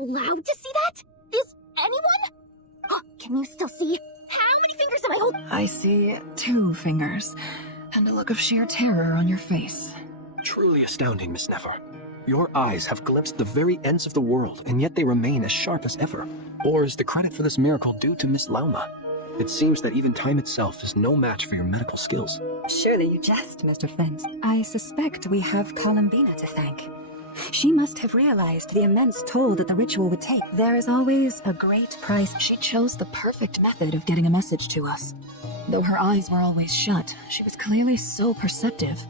allowed to see that? Is anyone? Oh, can you still see? How many fingers am I holding? I see 2 fingers, and a look of sheer terror on your face. Truly astounding, Miss Nefer. Your eyes have glimpsed the very ends of the world, and yet they remain as sharp as ever. Or is the credit for this miracle due to Miss Lauma? It seems that even time itself is no match for your medical skills. Surely you jest, Mr. Flint. I suspect we have Columbina to thank. She must have realized the immense toll that the ritual would take. There is always a great price. She chose the perfect method of getting a message to us. Though her eyes were always shut, she was clearly so perceptive.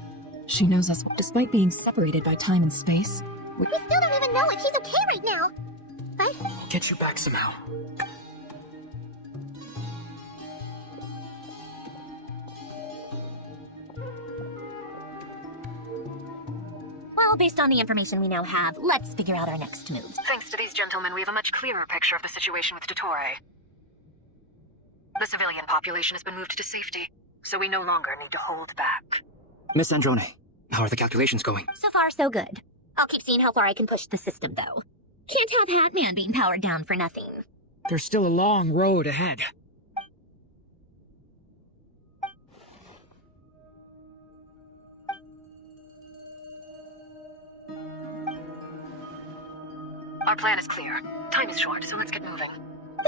She knows us despite being separated by time and space. We still don't even know if she's okay right now. We'll get you back somehow. Well, based on the information we now have, let's figure out our next moves. Thanks to these gentlemen, we have a much clearer picture of the situation with Dottore. The civilian population has been moved to safety, so we no longer need to hold back. Miss Androne, how are the calculations going? So far, so good. I'll keep seeing how far I can push the system, though. Can't have Hat-Man being powered down for nothing. There's still a long road ahead. Our plan is clear. Time is short, so let's get moving.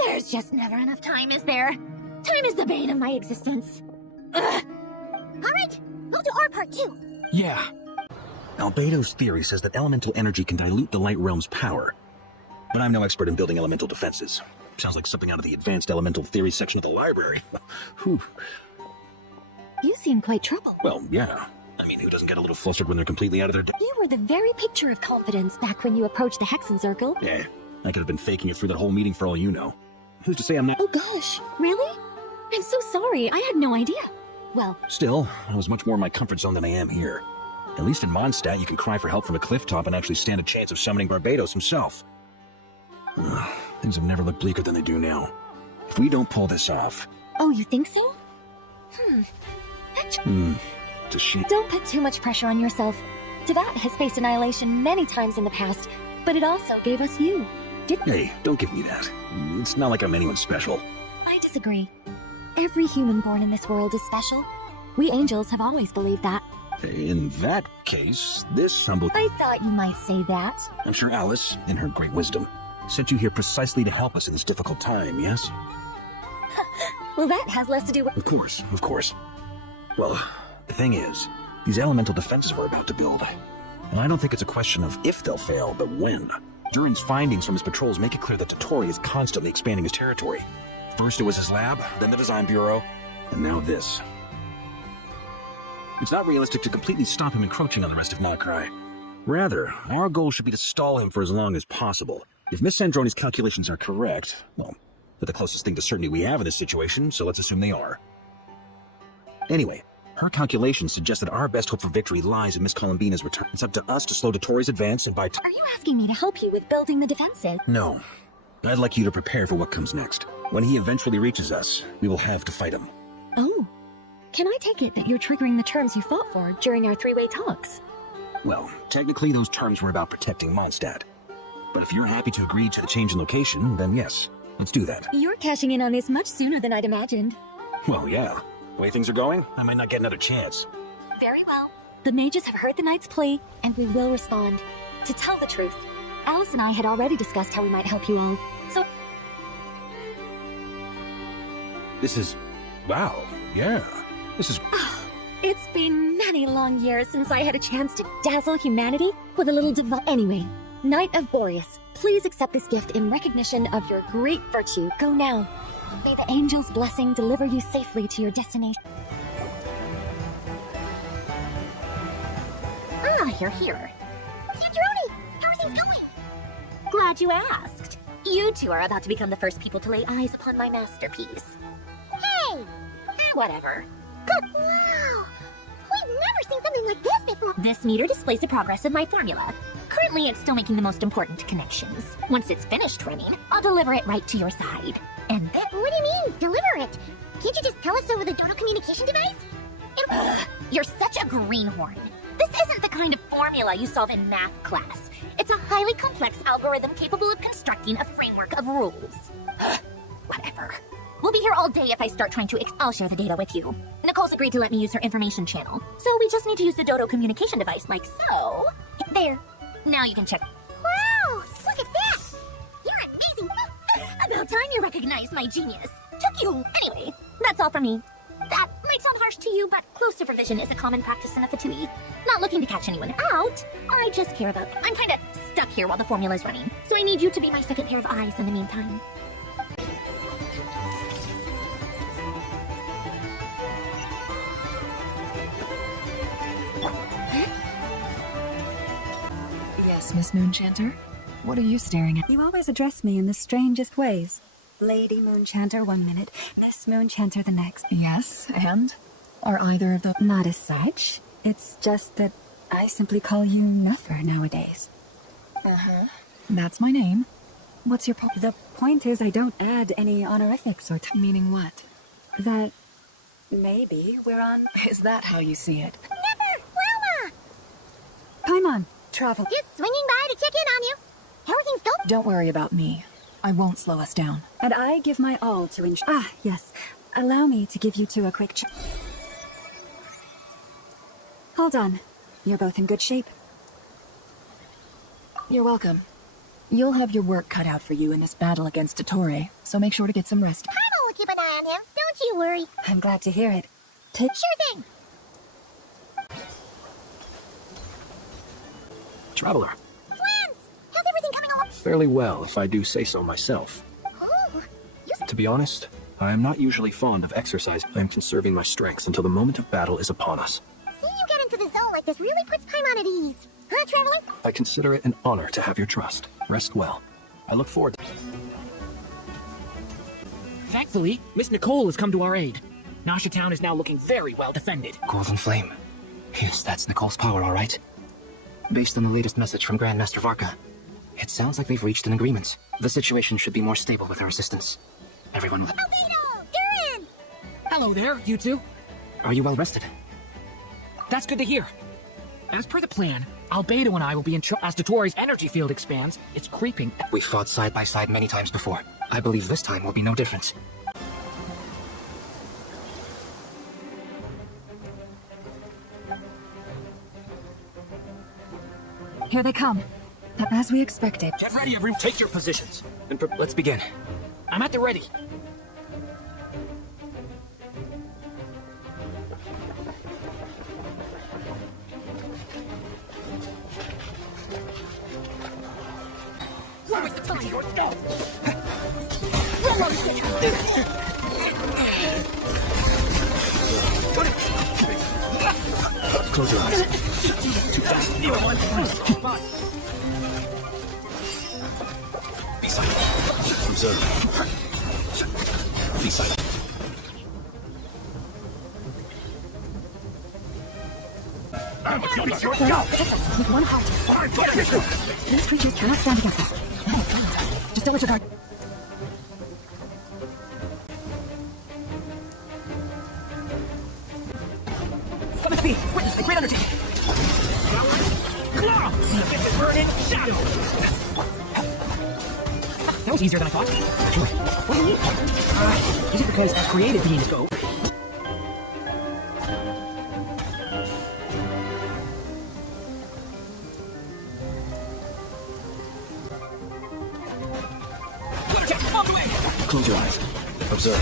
There's just never enough time, is there? Time is the bane of my existence. Ugh. All right, we'll do our part, too. Yeah. Albedo's theory says that elemental energy can dilute the light realm's power. But I'm no expert in building elemental defenses. Sounds like something out of the advanced elemental theory section of the library. Whew. You seem quite troubled. Well, yeah. I mean, who doesn't get a little flustered when they're completely out of their You were the very picture of confidence back when you approached the Hexen Circle. Yeah, I could have been faking it through that whole meeting for all you know. Who's to say I'm not— Oh gosh, really? I'm so sorry, I had no idea. Well, Still, I was much more in my comfort zone than I am here. At least in Mondstadt, you can cry for help from a cliff top and actually stand a chance of summoning Barbados himself. Things have never looked bleaker than they do now. If we don't pull this off— oh, you think so? it's a shame. Don't put too much pressure on yourself. Teyvat has faced annihilation many times in the past, but it also gave us you. Hey, don't give me that. It's not like I'm anyone special. I disagree. Every human born in this world is special. We angels have always believed that. In that case, this humble— I thought you might say that. I'm sure Alice, in her great wisdom, sent you here precisely to help us in this difficult time, yes? Well, that has less to do with— Of course. Well, the thing is, these elemental defenses we're about to build, and I don't think it's a question of if they'll fail, but when. Durin's findings from his patrols make it clear that Dottore is constantly expanding his territory. First it was his lab, then the design bureau, and now this. It's not realistic to completely stop him encroaching on the rest of Notcry. Rather, our goal should be to stall him for as long as possible. If Miss Androne's calculations are correct, well, they're the closest thing to certainty we have in this situation, so let's assume they are. Anyway, her calculations suggest that our best hope for victory lies in Miss Columbina's return. It's up to us to slow Dottore's advance and by Are you asking me to help you with building the defenses? No. I'd like you to prepare for what comes next. When he eventually reaches us, we will have to fight him. Oh. Can I take it that you're triggering the terms you fought for during our three-way talks? Well, technically those terms were about protecting Mondstadt. But if you're happy to agree to the change in location, then yes, let's do that. You're cashing in on this much sooner than I'd imagined. Well, yeah. The way things are going, I might not get another chance. Very well. The mages have heard the knight's plea, and we will respond. To tell the truth, Alice and I had already discussed how we might help you all, so... This is... wow, yeah. This is... It's been many long years since I had a chance to dazzle humanity with a little Anyway, Knight of Boreas, please accept this gift in recognition of your great virtue. Go now. May the angel's blessing deliver you safely to your destination. Ah, you're here. Sandrone, how are things going? Glad you asked. You two are about to become the first people to lay eyes upon my masterpiece. Hey! Whatever. Good. Wow! We've never seen something like this before! This meter displays the progress of my formula. Currently, it's still making the most important connections. Once it's finished running, I'll deliver it right to your side. And then— What do you mean, deliver it? Can't you just tell us over the Dodo communication device? You're such a greenhorn. This isn't the kind of formula you solve in math class. It's a highly complex algorithm capable of constructing a framework of rules. Whatever. We'll be here all day if I start trying to I'll share the data with you. Nicole's agreed to let me use her information channel, so we just need to use the Dodo communication device like so. There. Now you can check. Wow! Look at that! You're amazing! About time you recognized my genius. Took you. Anyway, that's all from me. That might sound harsh to you, but close supervision is a common practice in the Fatui. Not looking to catch anyone out. I just care about them. I'm kinda stuck here while the formula's running, so I need you to be my second pair of eyes in the meantime. Yes, Miss Moonchanter? What are you staring at? You always address me in the strangest ways. Lady Moonchanter 1 minute, Miss Moonchanter the next. Yes, and? Are either of them not as such? It's just that I simply call you Nefer nowadays. Uh-huh. That's my name. What's your problem? The point is I don't add any honorifics or meaning what? That maybe we're on... Is that how you see it? Never! Wilma! Paimon, travel. Just swinging by to check in on you. Everything's going... Don't worry about me. I won't slow us down. And I give my all to ensure... Ah, yes. Allow me to give you two a quick Hold on. You're both in good shape. You're welcome. You'll have your work cut out for you in this battle against Dottore, so make sure to get some rest. Paimon will keep an eye on him. Don't you worry. I'm glad to hear it. Sure thing. Traveler. Friends! How's everything coming along? Fairly well, if I do say so myself. Oh, To be honest, I am not usually fond of exercise. I am conserving my strength until the moment of battle is upon us. seeing you get into the zone like this really puts Paimon at ease. Huh, traveling? I consider it an honor to have your trust. Rest well. I look forward to... Thankfully, Miss Nicole has come to our aid. Nasha Town is now looking very well defended. Golden Flame. Yes, that's Nicole's power, all right. Based on the latest message from Grandmaster Varka, it sounds like they've reached an agreement. The situation should be more stable with our assistance. Everyone will... Albedo! Durin! Hello there, you two. Are you well rested? That's good to hear. As per the plan, Albedo and I will be in charge. As Dottore's energy field expands, it's creeping. We fought side by side many times before. I believe this time will be no different. Here they come. As we expected. Get ready, everyone. Take your positions. And let's begin. I'm at the ready. What was the time? Let's go! Close your eyes. Be silent. Observe. Be silent. With one heart. These creatures cannot stand against us. Just don't let your guard... Come with me. Witness the great undertaking. Claw! Against the burning shadow. That was easier than I thought. Sure. What do you mean? Is it because as creative beings go? Close your eyes. Observe.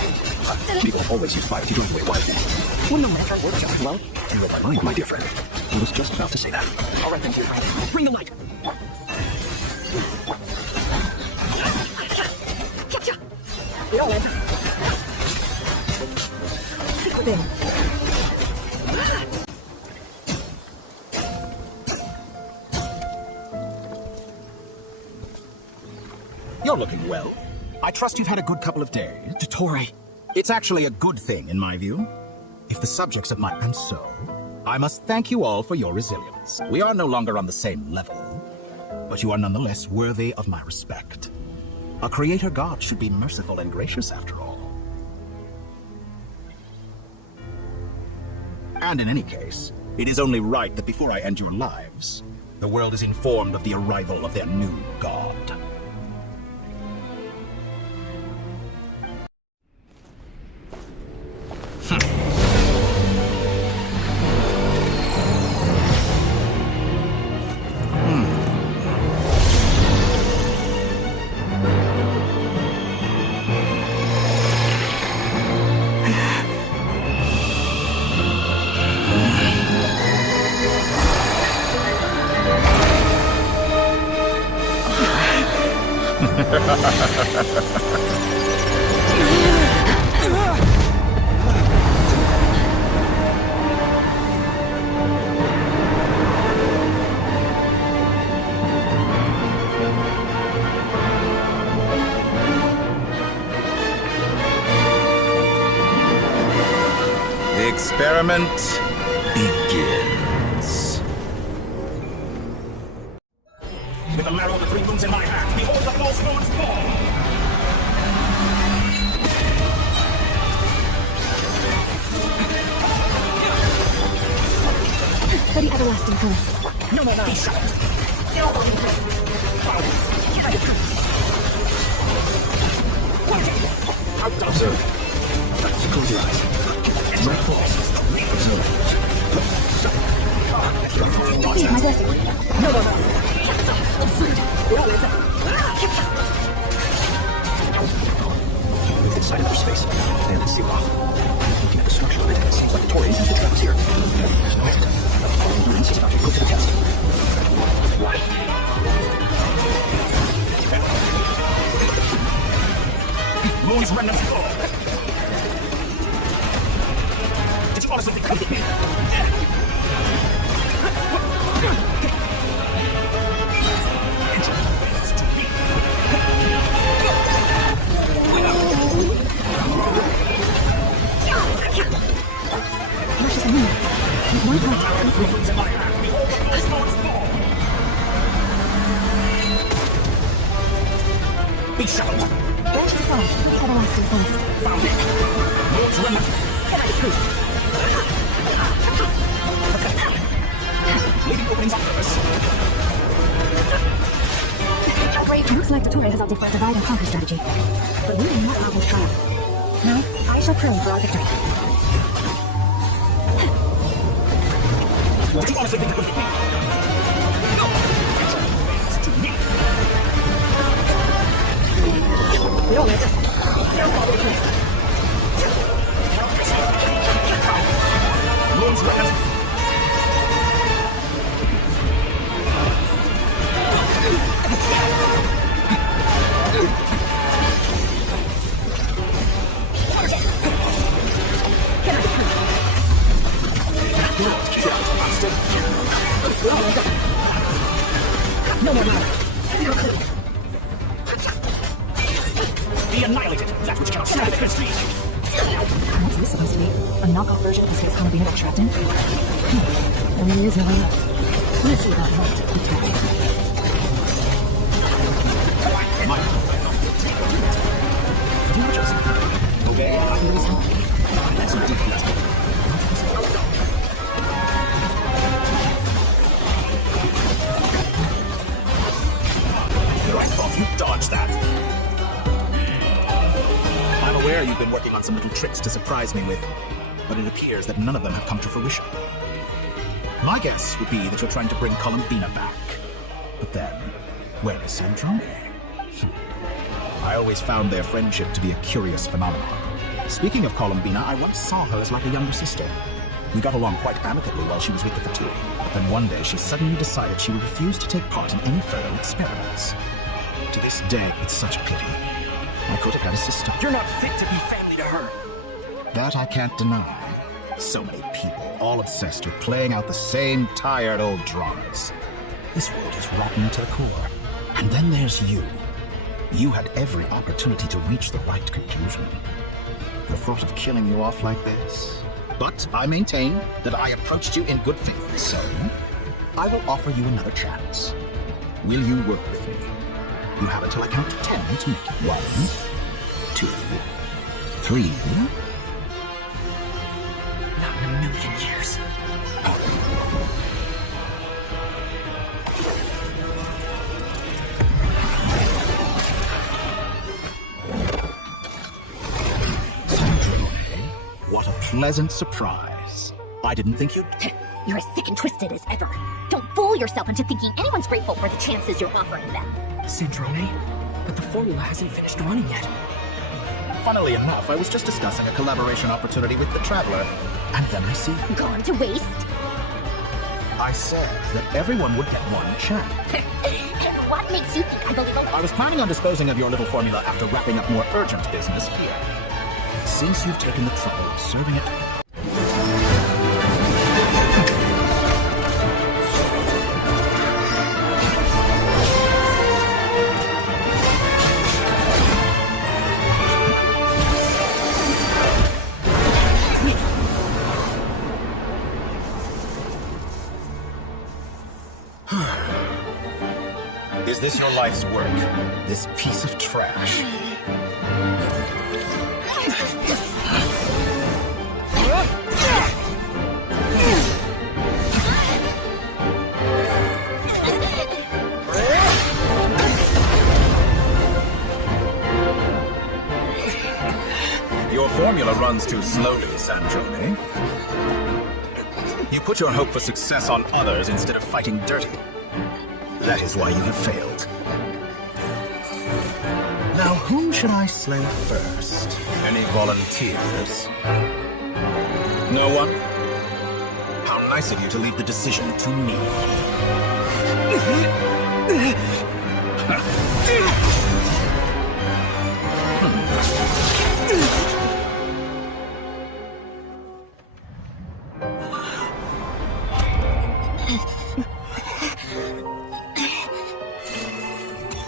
People always use fire to drive away wisely. Well, no, that's right. Work just well. You read my mind, my dear friend. I was just about to say that. All right, then, dear friend. Bring the light. It all ends. Stick within. You're looking well. I trust you've had a good couple of days. Dottore, it's actually a good thing in my view. If the subjects of my... And so, I must thank you all for your resilience. We are no longer on the same level, but you are nonetheless worthy of my respect. A creator god should be merciful and gracious after all. And in any case, It is only right that before I end your lives, the world is informed of the arrival of their new god. The experiment begins. With the marrow of the three moons in my hand, behold the false lords fall! For the everlasting curse. No, be shot! Observe. Close your eyes. Right pulse. Observe. My blessing. Move inside of their space and seal off. Looking at the structure of it, it seems like Tori used the traps here. There's no exit. This is about to go to the test. Moon's remnants fall. Did you honestly think that could be me? Be shot! Dash the sun. Everlasting curse. Found it! Moon's remnants. Leaving openings on purpose. Looks like Dottore has opted for a divide and conquer strategy. But we will not allow his triumph. Now, I shall pray for our victory. Did you honestly think that could be me? Moon's remnants. No more matter. Be annihilated, that which cannot stand against me. What's this supposed to be? A knockoff version of the space Columbina got trapped in? There really is no way out. Let's see about that. Do you just obey? That's ridiculous. I thought you dodged that. I'm aware you've been working on some little tricks to surprise me with, but it appears that none of them have come to fruition. My guess would be that you're trying to bring Columbina back. But then, where is Sandrone? I always found their friendship to be a curious phenomenon. Speaking of Columbina, I once saw her as like a younger sister. We got along quite amicably while she was with the Fatui, but then one day she suddenly decided she would refuse to take part in any further experiments. To this day, it's such a pity. I could have had a sister. You're not fit to be family to her. That I can't deny. So many people, all obsessed with playing out the same tired old dramas. This world is rotten to the core. And then there's you. You had every opportunity to reach the right conclusion. The thought of killing you off like this? But I maintain that I approached you in good faith, so I will offer you another chance. Will you work with me? You have until I count to 10 to make it 1, 2, 3. Not in a million years. Oh. What a pleasant surprise. I didn't think you'd... You're as sick and twisted as ever. Don't fool yourself into thinking anyone's grateful for the chances you're offering them. Sandrone? But the formula hasn't finished running yet. Funnily enough, I was just discussing a collaboration opportunity with the Traveler. And then I see... Gone to waste? I said that everyone would get one chance. And what makes you think I believe I was planning on disposing of your little formula after wrapping up more urgent business here. Since you've taken the trouble of serving it... Is this your life's work? This piece of trash? Your formula runs too slowly, Sandrone. You put your hope for success on others instead of fighting dirty. That is why you have failed. Now, whom should I slay first? Any volunteers? No one? How nice of you to leave the decision to me.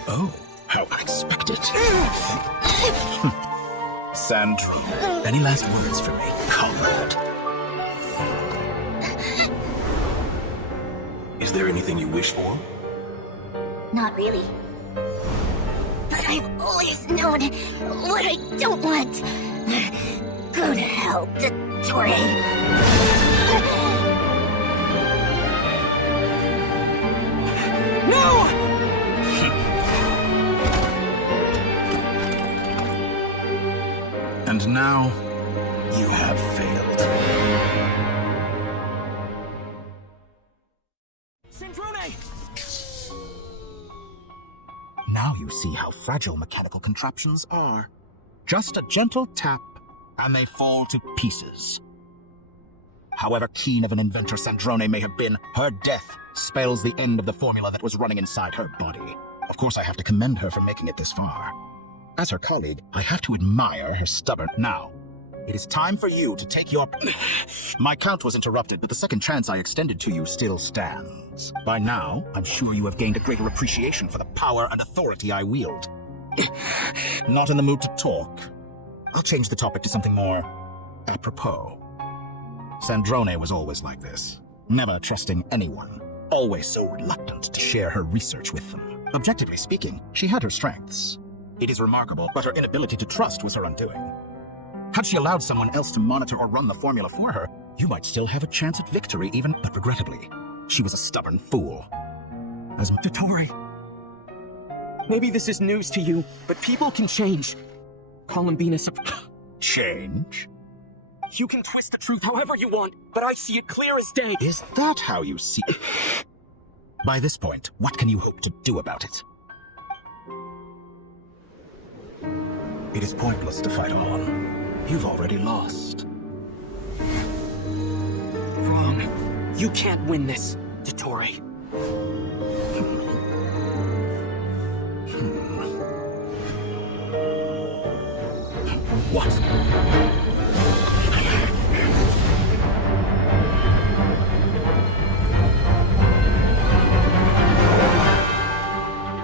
Oh, how unexpected. Sandro, any last words for me, comrade? Is there anything you wish for? Not really. But I've always known what I don't want. Go to hell, Dottore. No! And now, you have failed. Sandrone! Now you see how fragile mechanical contraptions are. Just a gentle tap, and they fall to pieces. However keen of an inventor Sandrone may have been, her death spells the end of the formula that was running inside her body. Of course, I have to commend her for making it this far. As her colleague, I have to admire her stubborn... Now, it is time for you to take your... My count was interrupted, but the second chance I extended to you still stands. By now, I'm sure you have gained a greater appreciation for the power and authority I wield. Not in the mood to talk. I'll change the topic to something more apropos. Sandrone was always like this, never trusting anyone, always so reluctant to share her research with them. Objectively speaking, she had her strengths. It is remarkable, but her inability to trust was her undoing. Had she allowed someone else to monitor or run the formula for her, you might still have a chance at victory even, but regrettably, she was a stubborn fool. As Dottore. Maybe this is news to you, but people can change. Columbina change? You can twist the truth however you want, but I see it clear as day. Is that how you see it? By this point, what can you hope to do about it? It is pointless to fight on. You've already lost. Wrong. You can't win this, Dottore. What?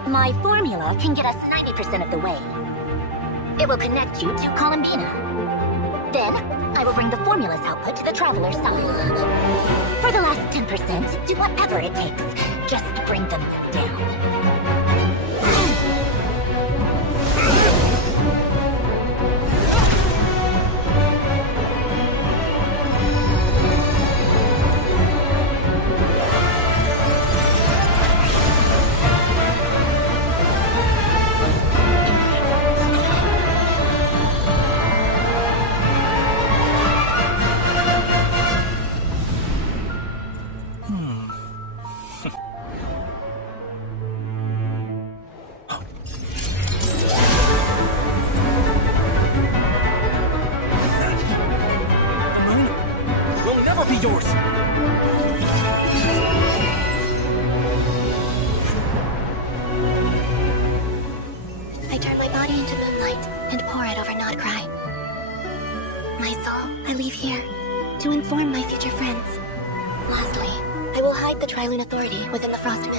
My formula can get us 90% of the way. It will connect you to Columbina. Then, I will bring the formula's output to the Traveler's side. For the last 10%, do whatever it takes. Just bring them down. yours. I turn my body into moonlight and pour it over Nodcry. My soul, I leave here to inform my future friends. Lastly, I will hide the Trilune Authority within the Frost Moon.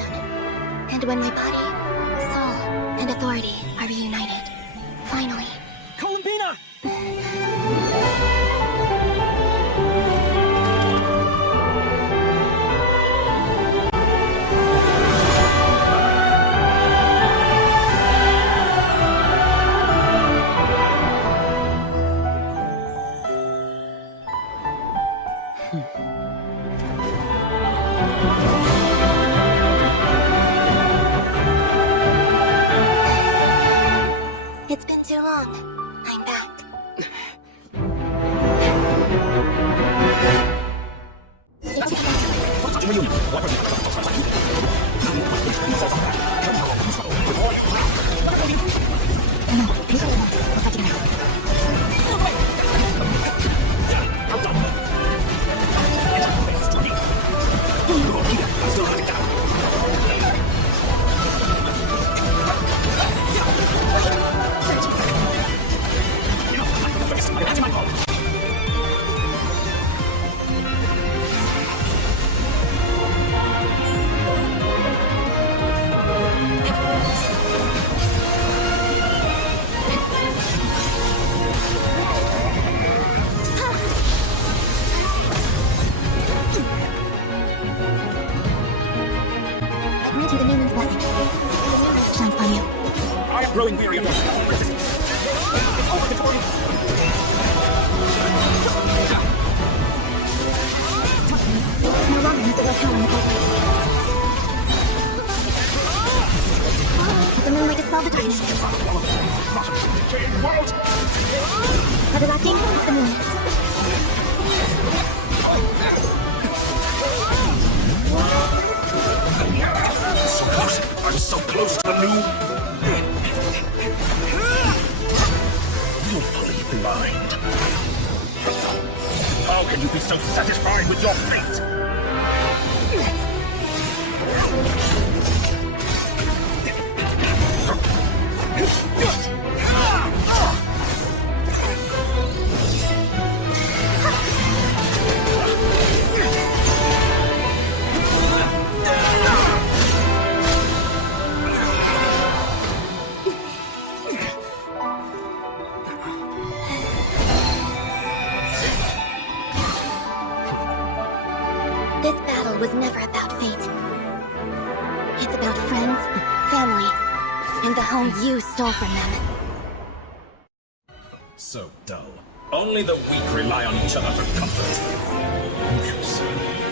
And when my body, soul, and authority are reunited, finally, Columbina! it's been too long. I'm back. I grant you the new moon's blessing. The moonlight shines upon you. I am growing weary of this. No longer is the real power in the cold. The moonlight dispels the darkness. Everlasting is the moon. So close. I'm so close to the new. Willfully blind. How can you be so satisfied with your fate? This battle was never about fate. It's about friends, family, and the home you stole from them. So dull. Only the weak rely on each other for comfort. Yes.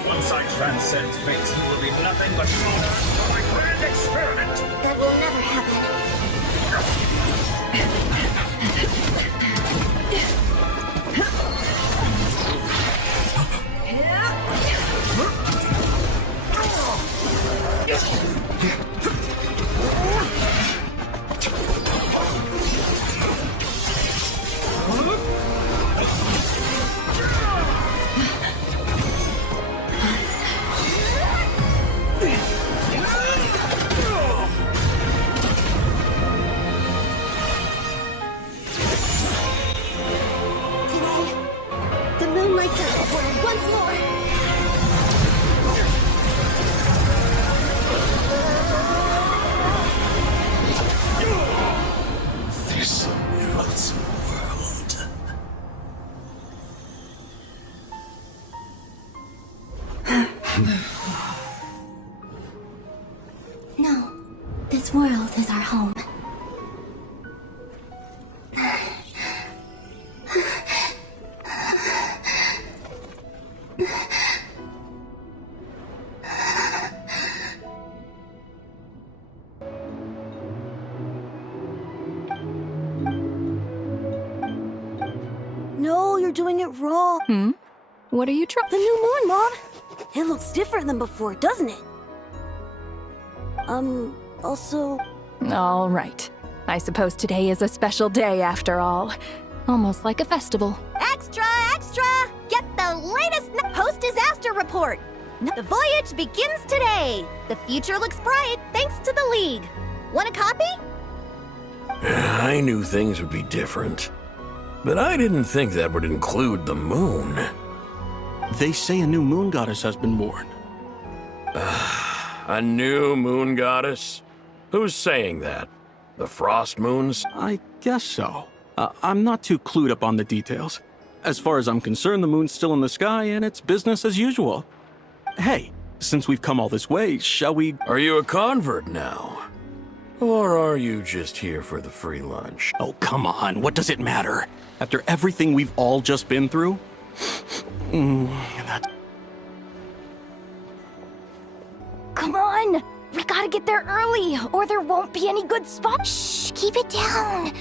Once I transcend fate, you will be nothing but honors for my grand experiment. That will never happen. Today, the moonlight does word once more. This was world. No, this world is our home. No, you're doing it wrong. What are you trying? The new moon, Mom. It looks different than before, doesn't it? Also... All right. I suppose today is a special day after all. Almost like a festival. Extra, extra! get the latest post-disaster report. The voyage begins today. The future looks bright thanks to the League. Want a copy? I knew things would be different, but I didn't think that would include the moon. They say a new moon goddess has been born. A new moon goddess? Who's saying that? The frost moons? I guess so. I'm not too clued up on the details. As far as I'm concerned, the moon's still in the sky and it's business as usual. Hey, since we've come all this way, shall we... Are you a convert now? Or are you just here for the free lunch? Oh, come on, what does it matter? After everything we've all just been through? Come on! We gotta get there early, or there won't be any good spots. Shh, keep it down.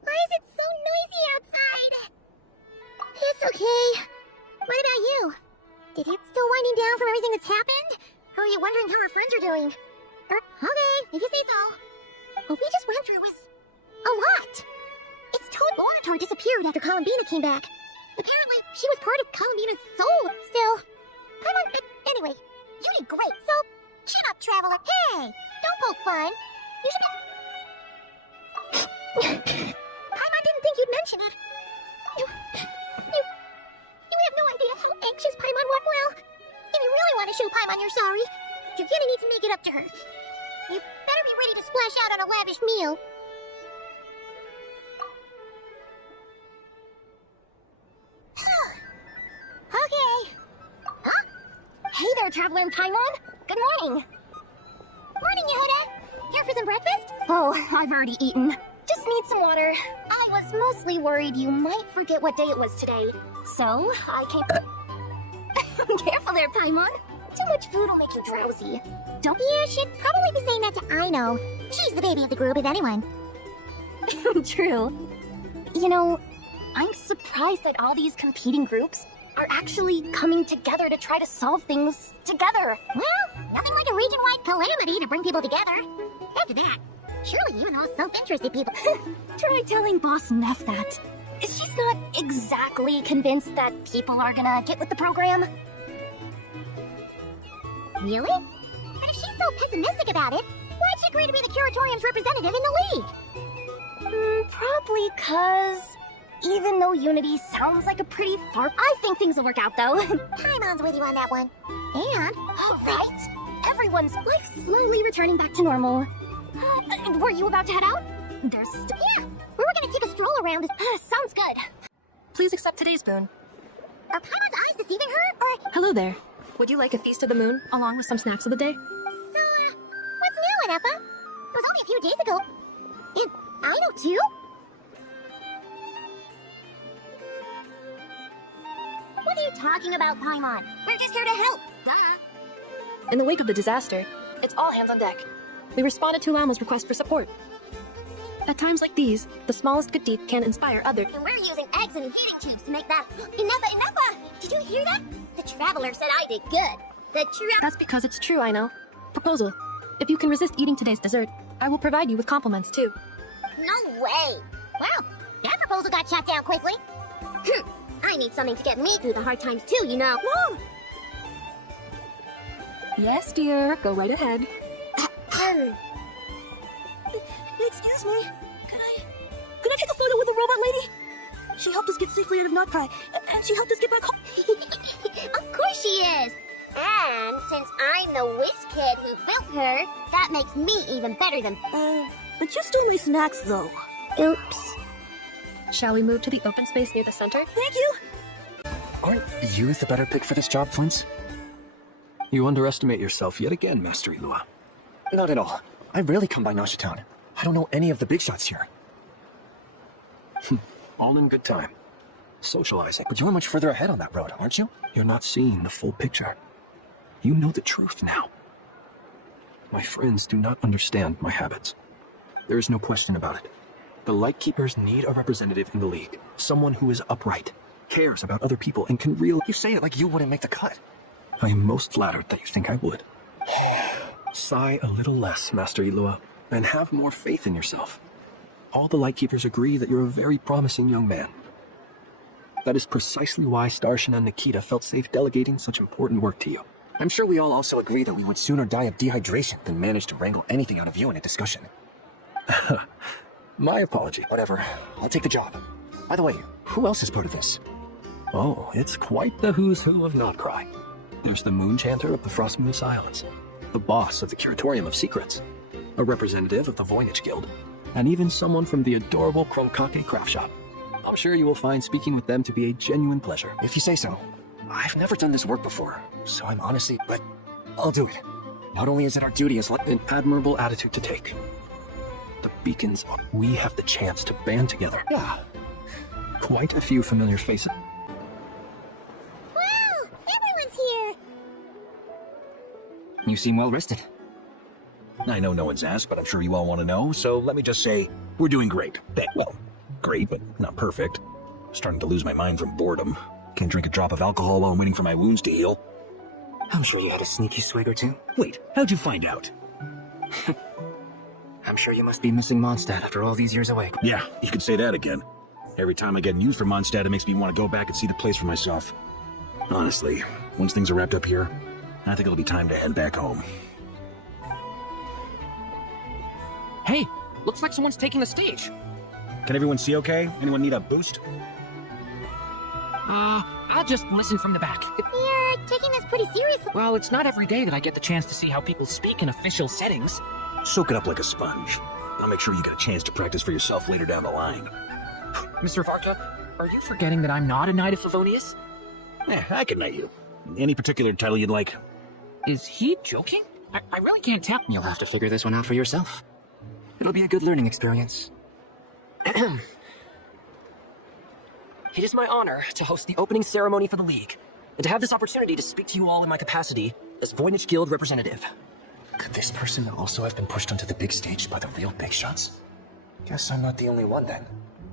Why is it so noisy outside? It's okay. What about you? Did it still winding down from everything that's happened? Or are you wondering how our friends are doing? Okay, if you say so. What we just went through was a lot. It's told Archon disappeared after Columbina came back. Apparently, she was part of Columbina's soul. Still, anyway, you did great, so shut up, Traveler. Hey, don't poke fun. You should Paimon didn't think you'd mention it. You have no idea how anxious Paimon was. Well, if you really want to show Paimon you're sorry, you're gonna need to make it up to her. You better be ready to splash out on a lavish meal. Okay. Huh? Hey there, Traveler and Paimon. Good morning. Morning, Yehuda. Here for some breakfast? Oh, I've already eaten. Just need some water. I was mostly worried you might forget what day it was today. So, I came... Careful there, Paimon. Too much food will make you drowsy. Don't you should probably be saying that to Aino. She's the baby of the group, if anyone. True. You know, I'm surprised that all these competing groups are actually coming together to try to solve things together. Well, nothing like a region-wide calamity to bring people together. After that, surely even all self-interested people... Try telling Boss Neff that. She's not exactly convinced that people are gonna get with the program. Really? But if she's so pessimistic about it, why'd she agree to be the Curatorium's representative in the League? Probably 'cause even though Unity sounds like a pretty far... I think things will work out, though. Paimon's with you on that one. And... Right? Everyone's life slowly returning back to normal. Were you about to head out? There's... Yeah, we were gonna take a stroll around this... Sounds good. Please accept today's boon. Are Paimon's eyes deceiving her, or... Hello there. Would you like a feast of the moon, along with some snacks of the day? So, what's new, Anepha? It was only a few days ago. And Aino, too? What are you talking about, Paimon? We're just here to help. In the wake of the disaster, it's all hands on deck. We responded to Llama's request for support. At times like these, the smallest good deed can inspire others. And we're using eggs and heating tubes to make that... Anepha! Did you hear that? The Traveler said I did good. That's because it's true, I know. Proposal. If you can resist eating today's dessert, I will provide you with compliments, too. No way! Well, that proposal got shot down quickly. I need something to get me through the hard times, too, you know. Whoa! Yes, dear. Go right ahead. Excuse me. Can I take a photo with the robot lady? She helped us get safely out of Notcry, and she helped us get back home. Of course she is! And since I'm the whiz kid who built her, that makes me even better than... But you stole my snacks, though. Oops. Shall we move to the open space near the center? Thank you! Aren't you the better pick for this job, Flint? You underestimate yourself yet again, Master Ilua. Not at all. I rarely come by Nashitown. I don't know any of the big shots here. All in good time. Socializing. But you're much further ahead on that road, aren't you? You're not seeing the full picture. You know the truth now. My friends do not understand my habits. There is no question about it. The Lightkeepers need a representative in the League. Someone who is upright, cares about other people, and can really... You say it like you wouldn't make the cut. I am most flattered that you think I would. Sigh a little less, Master Ilua, and have more faith in yourself. All the Lightkeepers agree that you're a very promising young man. That is precisely why Starshin and Nikita felt safe delegating such important work to you. I'm sure we all also agree that we would sooner die of dehydration than manage to wrangle anything out of you in a discussion. My apology. Whatever. I'll take the job. By the way, who else is part of this? Oh, it's quite the who's who of Notcry. There's the Moon Chanter of the Frost Moon Scions, the boss of the Curatorium of Secrets, a representative of the Voynich Guild, and even someone from the adorable Kromkake craft shop. I'm sure you will find speaking with them to be a genuine pleasure. If you say so. I've never done this work before, so I'm honestly, but I'll do it. Not only is it our duty as An admirable attitude to take. The beacons, we have the chance to band together. Yeah. Quite a few familiar faces. Wow! Everyone's here! You seem well rested. I know no one's asked, but I'm sure you all want to know, so let me just say, we're doing great. Well, great, but not perfect. Starting to lose my mind from boredom. Can't drink a drop of alcohol while I'm waiting for my wounds to heal. I'm sure you had a sneaky swig or two. Wait, how'd you find out? I'm sure you must be missing Mondstadt after all these years away. Yeah, you could say that again. Every time I get news from Mondstadt, it makes me want to go back and see the place for myself. Honestly, once things are wrapped up here, I think it'll be time to head back home. Hey, looks like someone's taking the stage. Can everyone see okay? Anyone need a boost? I'll just listen from the back. You're taking this pretty seriously. Well, it's not every day that I get the chance to see how people speak in official settings. Soak it up like a sponge. I'll make sure you get a chance to practice for yourself later down the line. Mr. Varka, are you forgetting that I'm not a Knight of Favonius? I can knight you. Any particular title you'd like? Is he joking? I really can't tell. You'll have to figure this one out for yourself. It'll be a good learning experience. It is my honor to host the opening ceremony for the League, and to have this opportunity to speak to you all in my capacity as Voynich Guild representative. Could this person also have been pushed onto the big stage by the real big shots? Guess I'm not the only one then.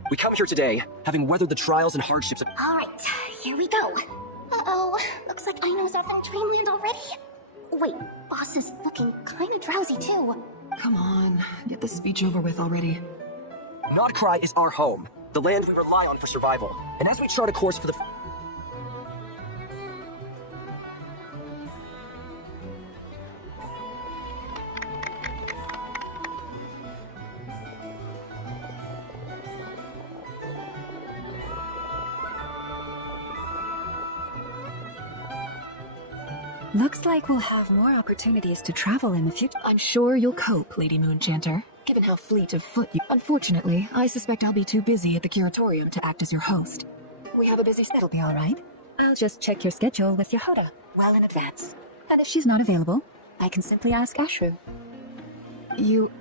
We come here today, having weathered the trials and hardships of— Alright, here we go. Uh-oh, looks like Aino's off in dreamland already. Wait, boss is looking kinda drowsy too. Come on, get this speech over with already. Nodcry is our home, the land we rely on for survival. And as we chart a course for the— Looks like we'll have more opportunities to travel in the future. I'm sure you'll cope, Lady Moonchanter, given how fleet of foot you— Unfortunately, I suspect I'll be too busy at the Curatorium to act as your host. We have a busy schedule, be alright? I'll just check your schedule with your Hoda well in advance. And if she's not available, I can simply ask Ashru. You...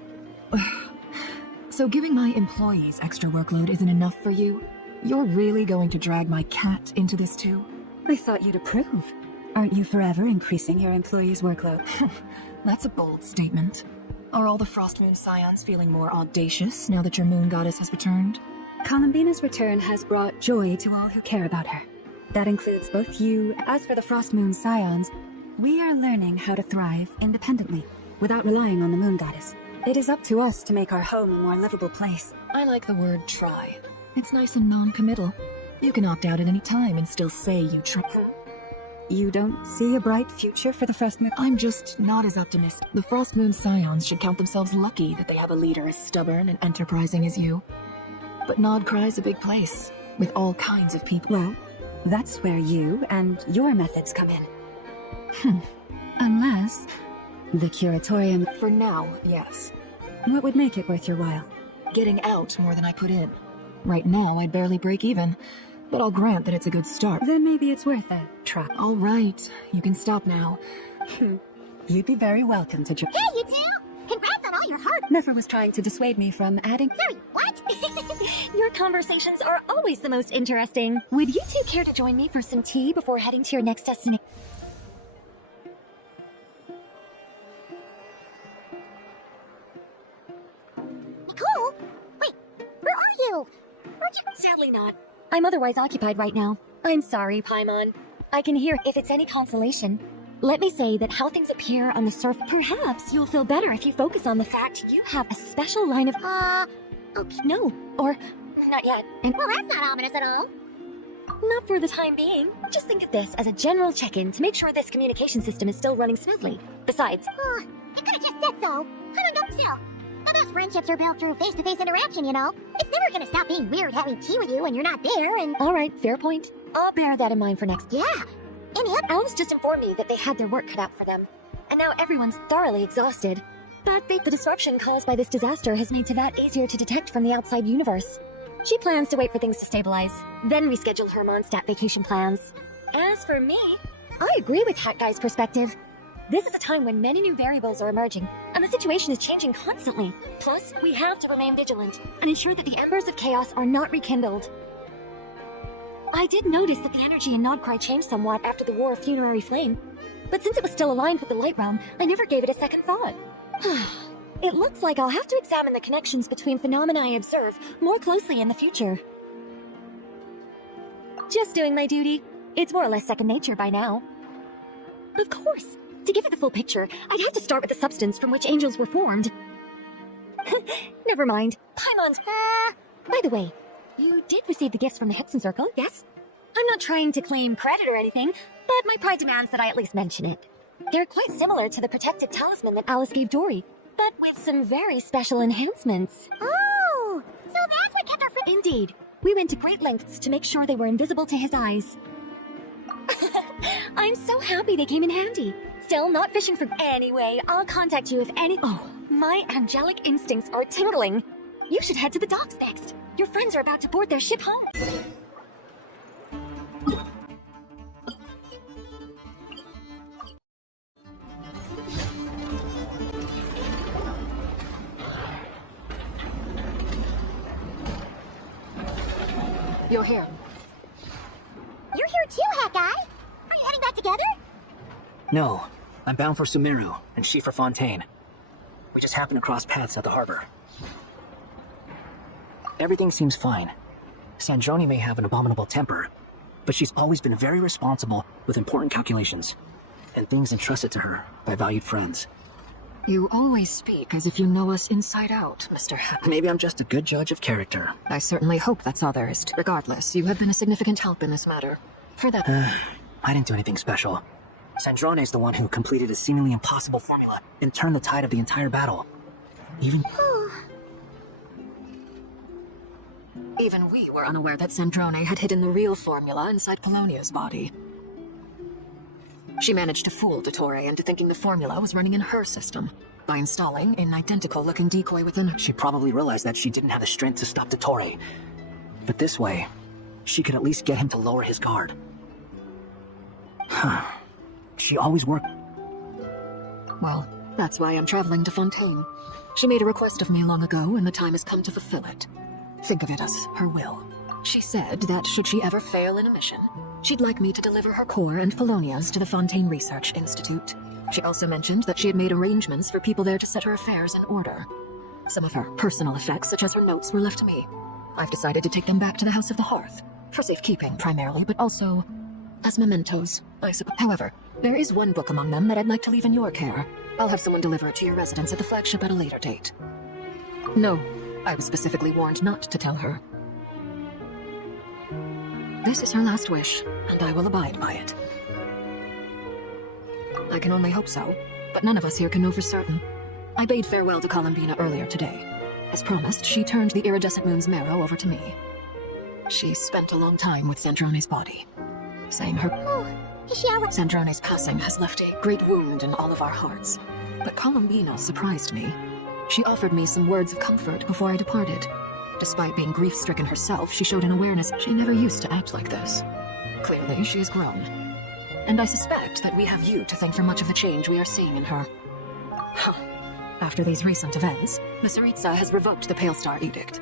So giving my employees extra workload isn't enough for you? You're really going to drag my cat into this too? I thought you'd approve. Aren't you forever increasing your employees' workload? That's a bold statement. Are all the Frost Moon Scions feeling more audacious now that your moon goddess has returned? Columbina's return has brought joy to all who care about her. That includes both you. As for the Frost Moon Scions, we are learning how to thrive independently, without relying on the moon goddess. It is up to us to make our home a more livable place. I like the word try. It's nice and non-committal. You can opt out at any time and still say you try. You don't see a bright future for the Frost Moon? I'm just not as optimistic. The Frost Moon Scions should count themselves lucky that they have a leader as stubborn and enterprising as you. But Nodcry's a big place, with all kinds of people. Well, that's where you and your methods come in. Unless the Curatorium... For now, yes. What would make it worth your while? Getting out more than I put in. Right now, I'd barely break even. But I'll grant that it's a good start. Then maybe it's worth a try. All right, you can stop now. You'd be very welcome to join. Hey, you two! Congrats on all your hard— Nefer was trying to dissuade me from adding— Sorry, what? Your conversations are always the most interesting. Would you two care to join me for some tea before heading to your next destination? Nicole? Wait, where are you? Aren't you— Sadly not. I'm otherwise occupied right now. I'm sorry, Paimon. I can hear if it's any consolation. Let me say that how things appear on the surface— Perhaps you'll feel better if you focus on the fact you have a special line of— okay. No, or not yet. Well, that's not ominous at all. Not for the time being. Just think of this as a general check-in to make sure this communication system is still running smoothly. Besides, I could've just said so. I don't know still. Now those friendships are built through face-to-face interaction, you know. It's never gonna stop being weird having tea with you when you're not there, and... alright, fair point. I'll bear that in mind for next. Yeah. Alice just informed me that they had their work cut out for them. And now everyone's thoroughly exhausted. But the disruption caused by this disaster has made Teyvat easier to detect from the outside universe. She plans to wait for things to stabilize, then reschedule her Mondstadt vacation plans. As for me, I agree with Hat Guy's perspective. This is a time when many new variables are emerging, and the situation is changing constantly. Plus, we have to remain vigilant and ensure that the embers of chaos are not rekindled. I did notice that the energy in Nodcry changed somewhat after the War of Funerary Flame, but since it was still aligned with the Light Realm, I never gave it a second thought. It looks like I'll have to examine the connections between phenomena I observe more closely in the future. Just doing my duty. It's more or less second nature by now. Of course, to give it the full picture, I'd have to start with the substance from which angels were formed. Never mind. Paimon's... by the way, you did receive the gifts from the Hexen Circle, yes? I'm not trying to claim credit or anything, but my pride demands that I at least mention it. They're quite similar to the protective talisman that Alice gave Dory, but with some very special enhancements. Oh, so that's what kept our friend... Indeed. We went to great lengths to make sure they were invisible to his eyes. I'm so happy they came in handy. Still not fishing for... Anyway, I'll contact you if any... Oh, my angelic instincts are tingling. You should head to the docks next. Your friends are about to board their ship home. You're here. You're here too, Hat Guy. Are you heading back together? No, I'm bound for Sumeru, and she for Fontaine. We just happened to cross paths at the harbor. Everything seems fine. Sandrone may have an abominable temper, but she's always been very responsible with important calculations, and things entrusted to her by valued friends. You always speak as if you know us inside out, Mr. Maybe I'm just a good judge of character. I certainly hope that's all there is. Regardless, you have been a significant help in this matter. For that... I didn't do anything special. Sandrone's the one who completed a seemingly impossible formula and turned the tide of the entire battle. Even we were unaware that Sandrone had hidden the real formula inside Polonia's body. She managed to fool Dottore into thinking the formula was running in her system by installing an identical-looking decoy within her. She probably realized that she didn't have the strength to stop Dottore. But this way, she could at least get him to lower his guard. She always worked... Well, that's why I'm traveling to Fontaine. She made a request of me long ago, and the time has come to fulfill it. Think of it as her will. She said that should she ever fail in a mission, she'd like me to deliver her core and Polonia's to the Fontaine Research Institute. She also mentioned that she had made arrangements for people there to set her affairs in order. Some of her personal effects, such as her notes, were left to me. I've decided to take them back to the House of the Hearth, for safekeeping primarily, but also as mementos, I suppose. However, there is one book among them that I'd like to leave in your care. I'll have someone deliver it to your residence at the flagship at a later date. No, I was specifically warned not to tell her. This is her last wish, and I will abide by it. I can only hope so, but none of us here can know for certain. I bade farewell to Columbina earlier today. As promised, she turned the iridescent moon's marrow over to me. She spent a long time with Sandrone's body, saying her... Is she alright? Sandrone's passing has left a great wound in all of our hearts. But Columbina surprised me. She offered me some words of comfort before I departed. Despite being grief-stricken herself, she showed an awareness she never used to act like this. Clearly, she has grown. And I suspect that we have you to thank for much of the change we are seeing in her. After these recent events, the Tsaritsa has revoked the Pale Star Edict.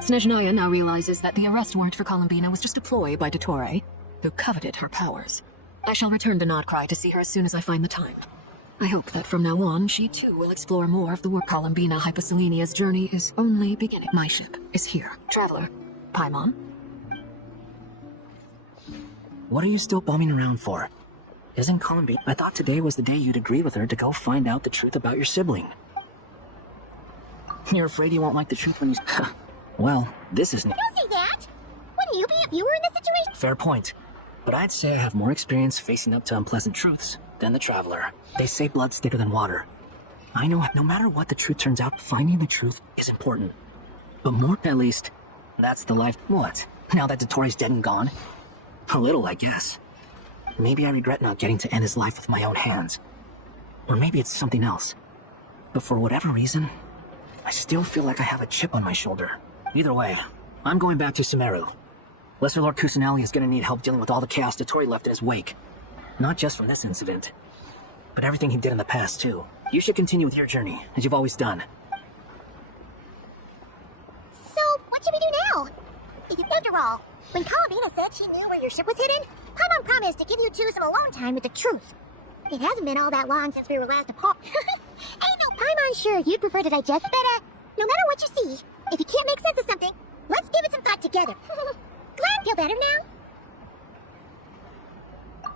Snezhnaya now realizes that the arrest warrant for Columbina was just a ploy by Dottore, who coveted her powers. I shall return to Nodcry to see her as soon as I find the time. I hope that from now on, she too will explore more of the work. Columbina Hyposelenia's journey is only beginning. My ship is here. Traveler, Paimon. What are you still bumming around for? Isn't Columbina... I thought today was the day you'd agree with her to go find out the truth about your sibling. You're afraid you won't like the truth when you... Well, this isn't... Don't say that! When Wouldn't you be if you were in this situation? Fair point. But I'd say I have more experience facing up to unpleasant truths than the Traveler. They say blood's thicker than water. I know no matter what the truth turns out, finding the truth is important. But more, at least, that's the life. What? Now that Dottoro's dead and gone? A little, I guess. Maybe I regret not getting to end his life with my own hands. Or maybe it's something else. But for whatever reason, I still feel like I have a chip on my shoulder. Either way, I'm going back to Sumeru. Lesser Lord Kusanali is gonna need help dealing with all the chaos Dottori left in his wake. Not just from this incident, but everything he did in the past, too. You should continue with your journey, as you've always done. So, what should we do now? After all, when Columbina said she knew where your ship was hidden, Paimon promised to give you two some alone time with the truth. It hasn't been all that long since we were last apart. Ain't no Paimon's sure you'd prefer to digest, but no matter what you see, if you can't make sense of something, let's give it some thought together. Glad feel better now?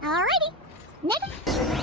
Alrighty. Next.